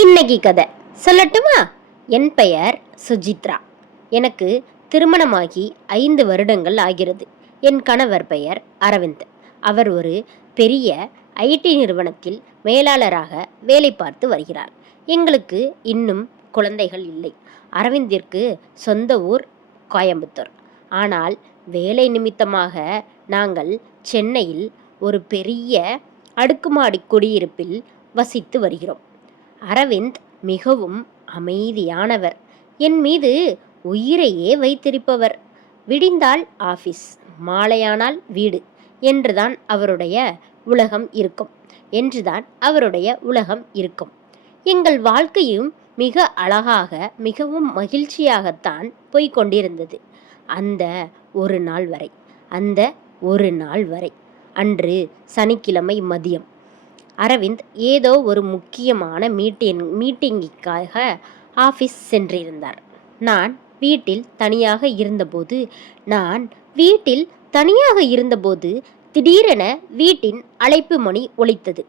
இன்னைக்கு கதை சொல்லட்டுமா? என் பெயர் சுஜித்ரா. எனக்கு திருமணமாகி 5 வருடங்கள் ஆகிறது. என் கணவர் பெயர் அரவிந்த். அவர் ஒரு பெரிய ஐடி நிறுவனத்தில் மேலாளராக வேலை பார்த்து வருகிறார். எங்களுக்கு இன்னும் குழந்தைகள் இல்லை. அரவிந்திற்கு சொந்த ஊர் கோயம்புத்தூர். ஆனால் வேலை நிமித்தமாக நாங்கள் சென்னையில் ஒரு பெரிய அடுக்குமாடி குடியிருப்பில் வசித்து வருகிறோம். அரவிந்த் மிகவும் அமைதியானவர். என் மீது உயிரையே வைத்திருப்பவர். விடிந்தால் ஆஃபீஸ், மாலையானால் வீடு என்றுதான் அவருடைய உலகம் இருக்கும். எங்கள் வாழ்க்கையும் மிக அழகாக, மிகவும் மகிழ்ச்சியாகத்தான் போய்கொண்டிருந்தது. அந்த ஒரு நாள் வரை அன்று சனிக்கிழமை மதியம் அரவிந்த் ஏதோ ஒரு முக்கியமான மீட்டிங்குக்காக ஆஃபீஸ் சென்றிருந்தார். நான் வீட்டில் தனியாக இருந்தபோது திடீரென வீட்டின் அழைப்பு மணி ஒலித்தது.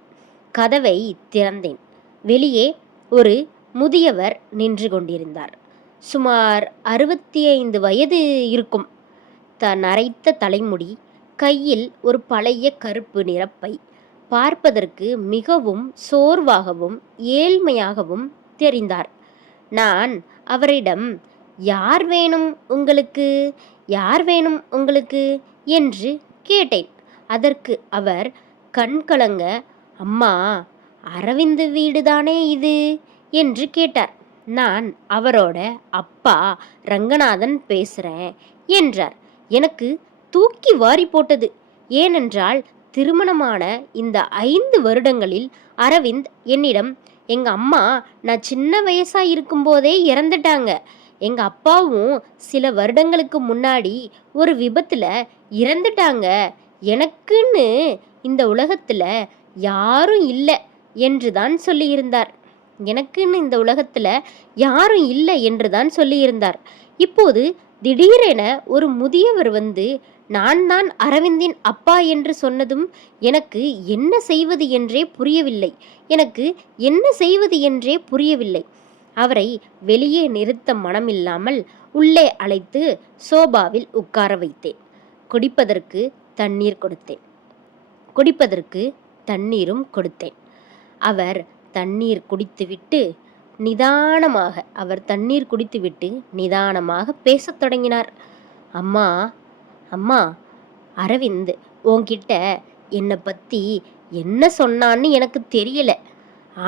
கதவை திறந்தேன். வெளியே ஒரு முதியவர் நின்று கொண்டிருந்தார். சுமார் 65 வயது இருக்கும். நரைத்த தலைமுடி, கையில் ஒரு பழைய கருப்பு நிறப்பை. பார்ப்பதற்கு மிகவும் சோர்வாகவும் ஏழ்மையாகவும் தெரிந்தார். நான் அவரிடம் யார் வேணும் உங்களுக்கு என்று கேட்டேன். அதற்கு அவர் கண்கலங்க, அம்மா, அரவிந்த் வீடுதானே இது என்று கேட்டார். நான் அவரோட அப்பா ரங்கநாதன் பேசுகிறேன் என்றார். எனக்கு தூக்கி வாரி போட்டது. ஏனென்றால் திருமணமான இந்த 5 வருடங்களில் அரவிந்த் என்னிடம், எங்க அம்மா நான் சின்ன வயசா இருக்கும்போதே இறந்துட்டாங்க. எங்க அப்பாவும் சில வருடங்களுக்கு முன்னாடி ஒரு விபத்துல இறந்துட்டாங்க. எனக்குன்னு இந்த உலகத்துல யாரும் இல்லை என்றுதான் சொல்லியிருந்தார். இப்போது திடீரென ஒரு முதியவர் வந்து நான் தான் அரவிந்தின் அப்பா என்று சொன்னதும் எனக்கு என்ன செய்வது என்றே புரியவில்லை. அவரை வெளியே நிறுத்த மனமில்லாமல் உள்ளே அழைத்து சோபாவில் உட்கார வைத்தேன். குடிப்பதற்கு தண்ணீரும் கொடுத்தேன். அவர் தண்ணீர் குடித்துவிட்டு நிதானமாக பேசத் தொடங்கினார். அம்மா, அரவிந்த் உன்கிட்ட என்னை பற்றி என்ன சொன்னான்னு எனக்கு தெரியல.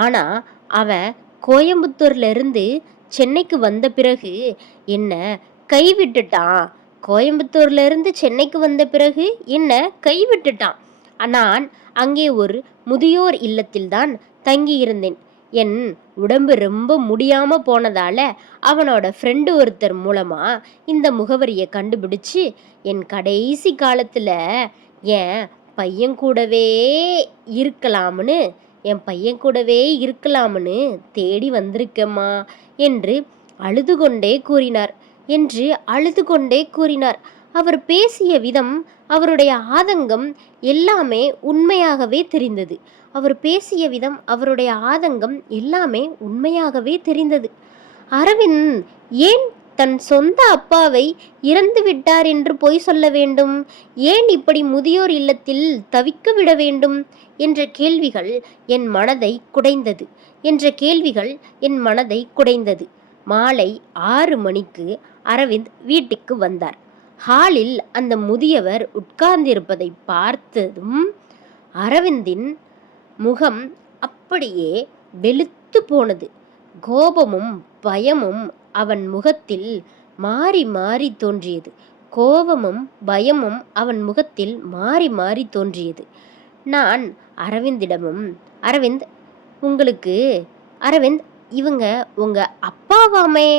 ஆனால் அவன் கோயம்புத்தூர்லேருந்து சென்னைக்கு வந்த பிறகு என்னை கைவிட்டுட்டான். நான் அங்கே ஒரு முதியோர் இல்லத்தில்தான் தங்கியிருந்தேன். என் உடம்பு ரொம்ப முடியாம போனதால அவனோட ஃப்ரெண்டு ஒருத்தர் மூலமா இந்த முகவரியை கண்டுபிடிச்சு என் கடைசி காலத்துல என் பையன் கூடவே இருக்கலாம்னு தேடி வந்திருக்கம்மா என்று அழுது கொண்டே கூறினார். அவர் பேசிய விதம், அவருடைய ஆதங்கம் எல்லாமே உண்மையாகவே தெரிந்தது. அரவிந்த் ஏன் தன் சொந்த அப்பாவை இறந்து விட்டார் என்று பொய் சொல்ல வேண்டும்? ஏன் இப்படி முதியோர் இல்லத்தில் தவிக்க விட வேண்டும் என்ற கேள்விகள் என் மனதை குடைந்தது. மாலை 6 மணிக்கு அரவிந்த் வீட்டுக்கு வந்தார். ஹாலில் அந்த முதியவர் உட்கார்ந்திருப்பதை பார்த்ததும் அரவிந்தின் முகம் அப்படியே வெளுத்து போனது. கோபமும் பயமும் அவன் முகத்தில் மாறி மாறி தோன்றியது. நான் அரவிந்த் இவங்க உங்க அப்பாவாமே,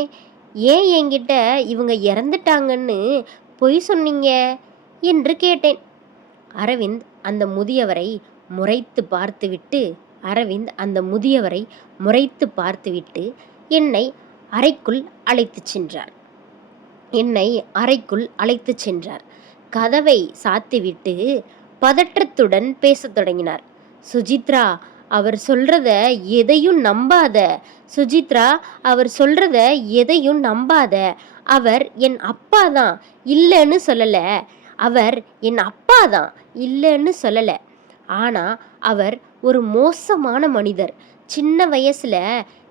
ஏன் என்கிட்ட இவங்க இறந்துட்டாங்கன்னு பொய் சொன்னீங்க என்று கேட்டேன். அரவிந்த் அந்த முதியவரை முறைத்து பார்த்துவிட்டு என்னை அறைக்குள் அழைத்துச் சென்றார். கதவை சாத்திவிட்டு பதற்றத்துடன் பேசத் தொடங்கினார். சுஜித்ரா, அவர் சொல்றத எதையும் நம்பாத சுஜித்ரா, அவர் சொல்றத எதையும் நம்பாத. அவர் என் அப்பா தான், இல்லைன்னு சொல்லல. அவர் என் அப்பா தான், இல்லைன்னு சொல்லல. ஆனா அவர் ஒரு மோசமான மனிதர். சின்ன வயசுல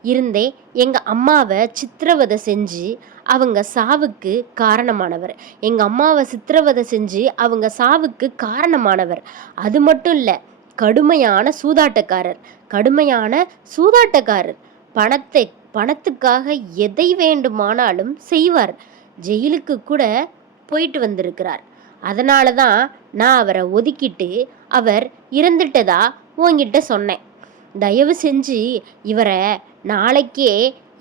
இருந்தே எங்க அம்மாவை சித்திரவதை செஞ்சு அவங்க சாவுக்கு காரணமானவர். எங்க அம்மாவை சித்திரவதை செஞ்சு அவங்க சாவுக்கு காரணமானவர். அது மட்டும் இல்ல, கடுமையான சூதாட்டக்காரர். கடுமையான சூதாட்டக்காரர். பணத்துக்காக எதை வேண்டுமானாலும் செய்வார். ஜெயிலுக்கு கூட போயிட்டு வந்திருக்கிறார். அதனால தான் நான் அவரை ஒதுக்கிட்டு அவர் இறந்துட்டதா உன்கிட்ட சொன்னேன். தயவு செஞ்சு இவரை நாளைக்கே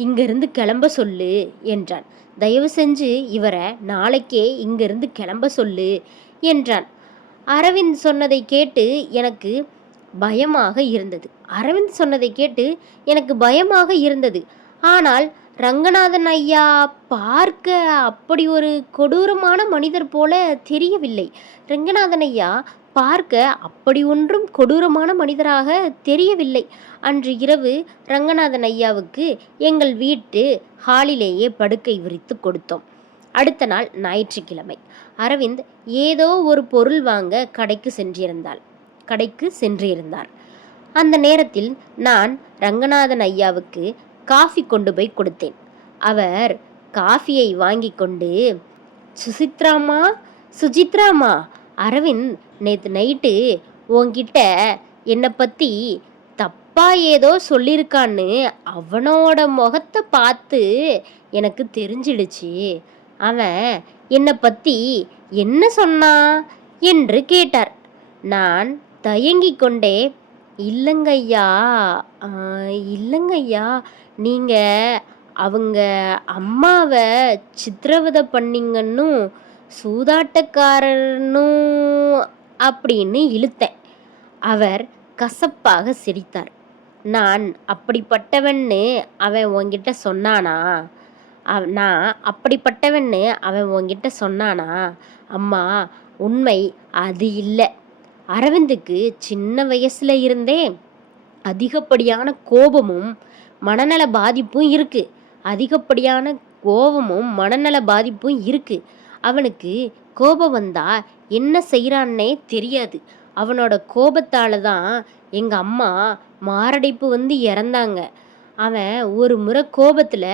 இங்கிருந்து கிளம்ப சொல்லு என்றான். தயவு செஞ்சு இவரை நாளைக்கே இங்கிருந்து கிளம்ப சொல்லு என்றான். அரவிந்த் சொன்னதை கேட்டு எனக்கு பயமாக இருந்தது. அரவிந்த் சொன்னதை கேட்டு எனக்கு பயமாக இருந்தது. ஆனால் ரங்கநாதன் ஐயா பார்க்க அப்படி ஒரு கொடூரமான மனிதர் போல தெரியவில்லை. ரங்கநாதன் ஐயா பார்க்க அப்படி ஒன்றும் கொடூரமான மனிதராக தெரியவில்லை. அன்று இரவு ரங்கநாதன் ஐயாவுக்கு எங்கள் வீட்டு ஹாலிலேயே படுக்கை விரித்து கொடுத்தோம். அடுத்த நாள் ஞாயிற்றுக்கிழமை. அரவிந்த் ஏதோ ஒரு பொருள் வாங்க கடைக்கு சென்றிருந்தார். அந்த நேரத்தில் நான் ரங்கநாதன் ஐயாவுக்கு காஃபி கொண்டு போய் கொடுத்தேன். அவர் காஃபியை வாங்கி கொண்டு, சுஜித்ராமா, அரவிந்த் நேற்று நைட்டு உன்கிட்ட என்னை பற்றி தப்பா ஏதோ சொல்லியிருக்கான்னு அவனோட முகத்தை பார்த்து எனக்கு தெரிஞ்சிடுச்சு. அவன் என்னை பற்றி என்ன சொன்னான் என்று கேட்டார். நான் தயங்கிக் கொண்டே, இல்லைங்கய்யா, நீங்கள் அவங்க அம்மாவை சித்திரவதை பண்ணிங்கன்னும் சூதாட்டக்காரனும் அப்படின்னு இழுத்தேன். அவர் கசப்பாக சிரித்தார். நான் அப்படிப்பட்டவன்னு அவன் உன்கிட்ட சொன்னானா? அம்மா, உண்மை அது இல்லை. அரவிந்துக்கு சின்ன வயசுல இருந்தே அதிகப்படியான கோபமும் மனநல பாதிப்பும் இருக்கு. அவனுக்கு கோபம் வந்தா என்ன செய்யறான்னே தெரியாது. அவனோட கோபத்தால தான் எங்க அம்மா மாரடைப்பு வந்து இறந்தாங்க. அவன் ஒரு முறை கோபத்துல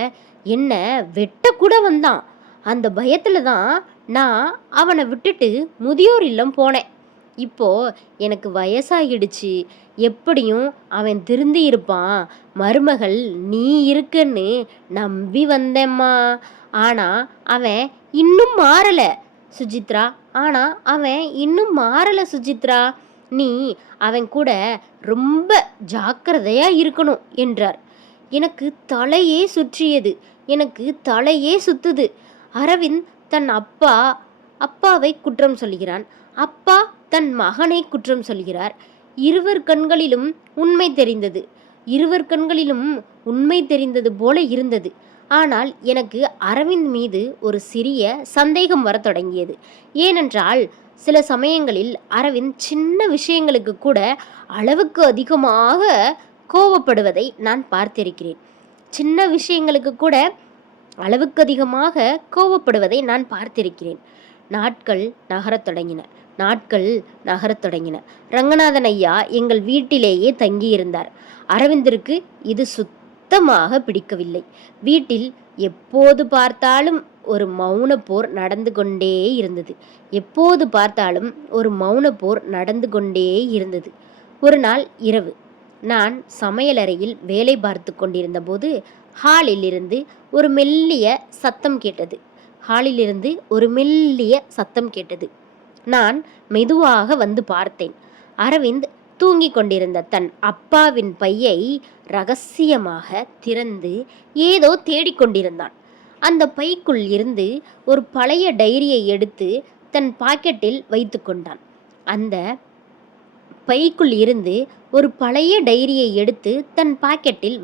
என்ன வெட்ட கூட வந்தான். அந்த பயத்துல தான் நான் அவனை விட்டுட்டு முதியோர் இல்லம் போனேன். இப்போ எனக்கு வயசாகிடுச்சு. எப்படியும் அவன் திருந்தி இருப்பான். மருமகள் நீ இருக்குன்னு நம்பி வந்தேம்மா. ஆனா அவன் இன்னும் மாறல சுஜித்ரா. நீ அவன் கூட ரொம்ப ஜாக்கிரதையா இருக்கணும் என்றார். எனக்கு தலையே சுத்துது. அரவிந்த் தன் அப்பாவை குற்றம் சொல்கிறான். அப்பா தன் மகனை குற்றம் சொல்கிறார். இருவர் கண்களிலும் உண்மை தெரிந்தது போல இருந்தது. ஆனால் எனக்கு அரவிந்த் மீது ஒரு சிறிய சந்தேகம் வரத் தொடங்கியது. ஏனென்றால் சில சமயங்களில் அரவிந்த் சின்ன விஷயங்களுக்கு கூட அளவுக்கு அதிகமாக கோபப்படுவதை நான் பார்த்திருக்கிறேன். நாட்கள் நகரத் தொடங்கின. ரங்கநாதன் ஐயா எங்கள் வீட்டிலேயே தங்கியிருந்தார். அரவிந்திற்கு இது சுத்தமாக பிடிக்கவில்லை. வீட்டில் எப்போது பார்த்தாலும் ஒரு மௌன போர் நடந்து கொண்டே இருந்தது. ஒரு நாள் இரவு நான் சமையலறையில் வேலை பார்த்து கொண்டிருந்த போது ஹாலில் இருந்து ஒரு மெல்லிய சத்தம் கேட்டது. நான் மெதுவாக வந்து பார்த்தேன். அரவிந்த் தூங்கிக் கொண்டிருந்த தன் அப்பாவின் பையை ரகசியமாக திறந்து ஏதோ தேடிக்கொண்டிருந்தான். அந்த பைக்குள் இருந்து ஒரு பழைய டைரியை எடுத்து தன் பாக்கெட்டில்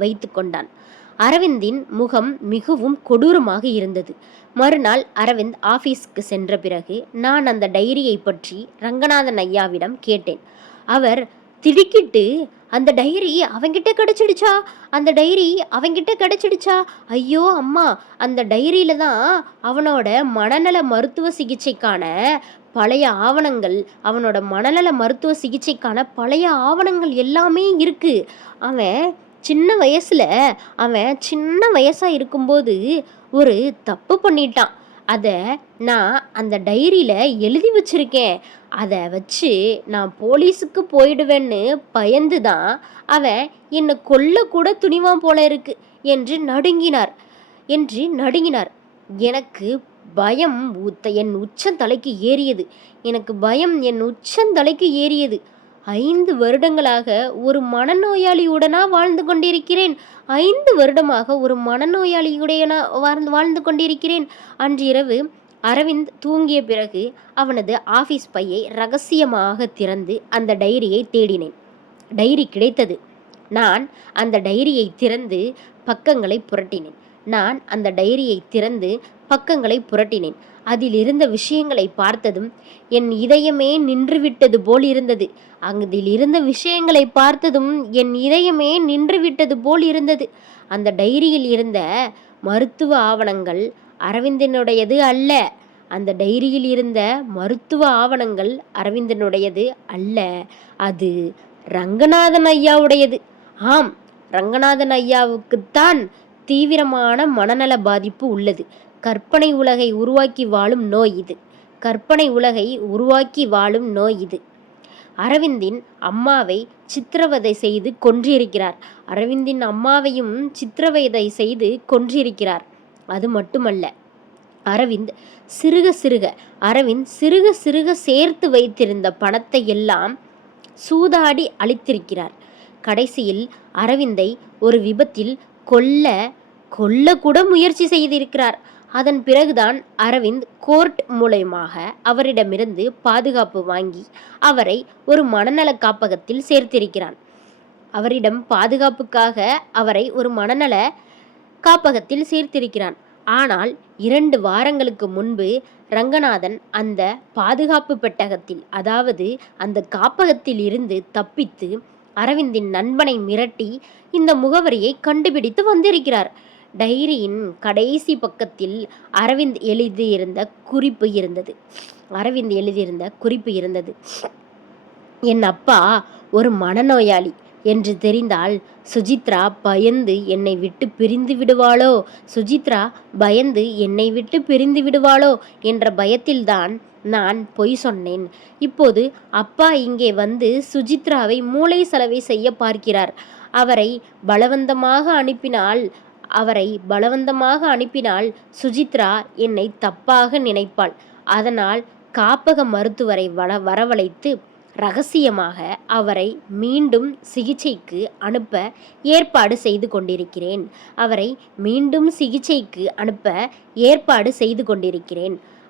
வைத்து கொண்டான். அரவிந்தின் முகம் மிகவும் கொடூரமாக இருந்தது. மறுநாள் அரவிந்த் ஆபீஸ்க்கு சென்ற பிறகு நான் அந்த டைரியை பற்றி ரங்கநாதன் ஐயாவிடம் கேட்டேன். அவர் திடுக்கிட்டு, அந்த டைரி அவங்கிட்ட கிடைச்சிடுச்சா, அந்த டைரி அவங்கிட்ட கிடைச்சிடுச்சா, ஐயோ அம்மா, அந்த டைரியில தான் அவனோட மனநல மருத்துவ சிகிச்சைக்கான பழைய ஆவணங்கள், அவனோட மனநல மருத்துவ சிகிச்சைக்கான பழைய ஆவணங்கள் எல்லாமே இருக்கு. அவன் சின்ன வயசுல அவன் சின்ன வயசா இருக்கும்போது ஒரு தப்பு பண்ணிட்டான். அத நான் அந்த டைரியில எழுதி வச்சிருக்கேன். அத வச்சு நான் போலீஸுக்கு போயிடுவேன்னு பயந்து தான் அவன் என்ன கொல்லக்கூட துணிவான் போல இருக்கு என்று நடுங்கினார். எனக்கு பயம் என் உச்சந்தலைக்கு ஏறியது. எனக்கு பயம் என் உச்சந்தலைக்கு ஏறியது. 5 வருடங்களாக ஒரு மனநோயாளியுடனா வாழ்ந்து கொண்டிருக்கிறேன். 5 வருடமாக ஒரு மனநோயாளியுடையனா வாழ்ந்து கொண்டிருக்கிறேன். அன்றிரவு அரவிந்த் தூங்கிய பிறகு அவனது ஆபீஸ் பையை ரகசியமாக திறந்து அந்த டைரியை தேடினேன். டைரி கிடைத்தது. நான் அந்த டைரியை திறந்து பக்கங்களை புரட்டினேன். நான் அந்த டைரியை திறந்து பக்கங்களை புரட்டினேன். அதில் இருந்த விஷயங்களை பார்த்ததும் என் இதயமே நின்றுவிட்டது போல் இருந்தது. அதில் இருந்த விஷயங்களை பார்த்ததும் என் இதயமே நின்றுவிட்டது போல் இருந்தது. அந்த டைரியில் இருந்த மருத்துவ ஆவணங்கள் அரவிந்தனுடையது அல்ல. அந்த டைரியில் இருந்த மருத்துவ ஆவணங்கள் அரவிந்தனுடையது அல்ல. அது ரங்கநாதன் ஐயாவுடையது. ஆம், ரங்கநாதன் ஐயாவுக்குத்தான் தீவிரமான மனநல பாதிப்பு உள்ளது. கற்பனை உலகை உருவாக்கி வாழும் நோய் இது. கற்பனை உலகை உருவாக்கி வாழும் நோய் இது. அரவிந்தின் அம்மாவை சித்திரவதை செய்து கொன்றிருக்கிறார். அரவிந்தின் அம்மாவையும் சித்திரவதை செய்து கொன்றிருக்கிறார். அது மட்டுமல்ல, அரவிந்த் சிறுக சிறுக சேர்த்து வைத்திருந்த பணத்தை எல்லாம் சூதாடி அளித்திருக்கிறார். கடைசியில் அரவிந்தை ஒரு விபத்தில் கொல்ல கூட முயற்சி செய்திருக்கிறார். அதன் பிறகுதான் அரவிந்த் கோர்ட் மூலமாக அவரிடமிருந்து பாதுகாப்பு வாங்கி அவரை ஒரு மனநல காப்பகத்தில் சேர்த்திருக்கிறான். அவரிடம் பாதுகாப்புக்காக அவரை ஒரு மனநல காப்பகத்தில் சேர்த்திருக்கிறான். ஆனால் 2 வாரங்களுக்கு முன்பு ரங்கநாதன் அந்த பாதுகாப்பு பெட்டகத்தில், அதாவது அந்த காப்பகத்தில் இருந்து தப்பித்து அரவிந்தின் நண்பனை மிரட்டி இந்த முகவரியை கண்டுபிடித்து வந்திருக்கிறார். டைரியின் கடைசி பக்கத்தில் அரவிந்த் எழுதியிருந்த குறிப்பு இருந்தது. என் அப்பா ஒரு மனநோயாளி என்று தெரிந்தால் சுஜித்ரா பயந்து என்னை விட்டு பிரிந்து விடுவாளோ என்ற பயத்தில்தான் நான் பொய் சொன்னேன். இப்போது அப்பா இங்கே வந்து சுஜித்ராவை மூளை சலவை செய்ய பார்க்கிறார். அவரை பலவந்தமாக அனுப்பினால் சுஜித்ரா என்னை தப்பாக நினைப்பாள். அதனால் காப்பக மருத்துவரை வரவழைத்து ரகசியமாக அவரை மீண்டும் சிகிச்சைக்கு அனுப்ப ஏற்பாடு செய்து கொண்டிருக்கிறேன்.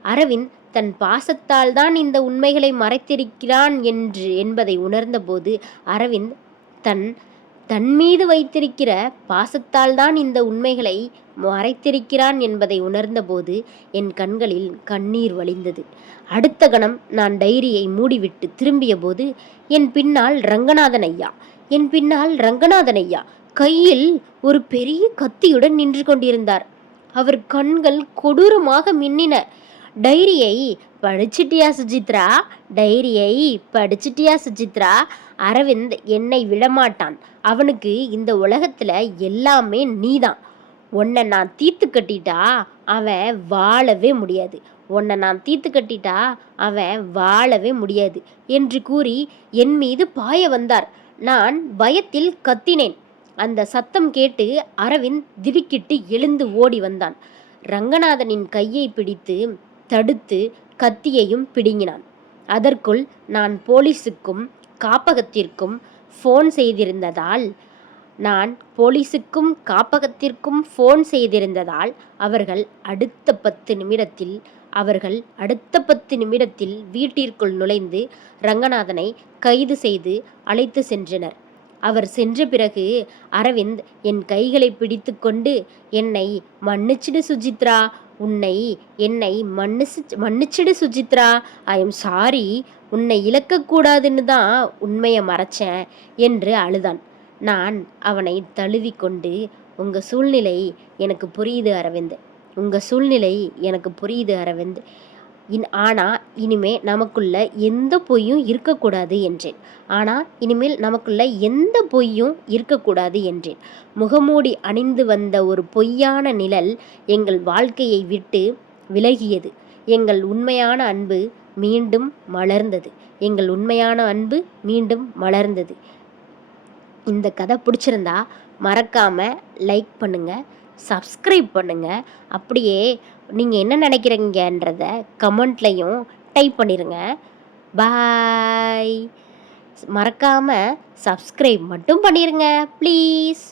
அரவிந்த் தன் பாசத்தால் தான் இந்த உண்மைகளை மறைத்திருக்கிறான் என்பதை உணர்ந்தபோது அரவிந்த் தன் மீது வைத்திருக்கிற பாசத்தால் தான் இந்த உண்மைகளை மறைத்திருக்கிறான் என்பதை உணர்ந்தபோது என் கண்களில் கண்ணீர் வழிந்தது. அடுத்த கணம் நான் டைரியை மூடிவிட்டு திரும்பிய போது என் பின்னால் ரங்கநாதன் ஐயா கையில் ஒரு பெரிய கத்தியுடன் நின்று கொண்டிருந்தார். அவர் கண்கள் கொடூரமாக மின்னின. டைரியை படிச்சிட்டியா சுஜித்ரா? அரவிந்த் என்னை விடமாட்டான். அவனுக்கு இந்த உலகத்துல எல்லாமே நீதான். உன்னை நான் தீர்த்து கட்டிட்டா அவன் வாழவே முடியாது என்று கூறி என் மீது பாய வந்தார். நான் பயத்தில் கத்தினேன். அந்த சத்தம் கேட்டு அரவிந்த் திடுக்கிட்டு எழுந்து ஓடி வந்தான். ரங்கநாதனின் கையை பிடித்து தடுத்து கத்தியையும் பிடுங்கினான். அதற்குள் நான் போலீஸுக்கும் காப்பகத்திற்கும் ஃபோன் செய்திருந்ததால் அவர்கள் அடுத்த 10 நிமிடத்தில் வீட்டிற்குள் நுழைந்து ரங்கநாதனை கைது செய்து அழைத்து சென்றனர். அவர் சென்ற பிறகு அரவிந்த் என் கைகளை பிடித்து கொண்டு, என்னை மன்னிச்சிடு சுஜித்ரா, என்னை மன்னிச்சிடு சுஜித்ரா. I am sorry. உன்னை இழக்கக்கூடாதுன்னு தான் உண்மையை மறைச்சேன் என்று அழுதான். நான் அவனை தழுவிக்கொண்டு, உங்க சூழ்நிலை எனக்கு புரியுது அரவிந்த். உங்க சூழ்நிலை எனக்கு புரியுது அரவிந்த். ஆனால் இனிமே நமக்குள்ள எந்த பொய்யும் இருக்கக்கூடாது என்றேன். இனிமேல் நமக்குள்ள எந்த பொய்யும் இருக்கக்கூடாது என்றேன். முகமூடி அணிந்து வந்த ஒரு பொய்யான நிழல் எங்கள் வாழ்க்கையை விட்டு விலகியது. எங்கள் உண்மையான அன்பு மீண்டும் மலர்ந்தது. எங்கள் உண்மையான அன்பு மீண்டும் மலர்ந்தது. இந்த கதை பிடிச்சிருந்தா மறக்காம லைக் பண்ணுங்க, சப்ஸ்கிரைப் பண்ணுங்க. அப்படியே நீங்கள் என்ன நினைக்கிறீங்கன்றத கமெண்ட்லையும் டைப் பண்ணிடுங்க. பாய். மறக்காமல் சப்ஸ்கிரைப் மட்டும் பண்ணிடுங்க ப்ளீஸ்.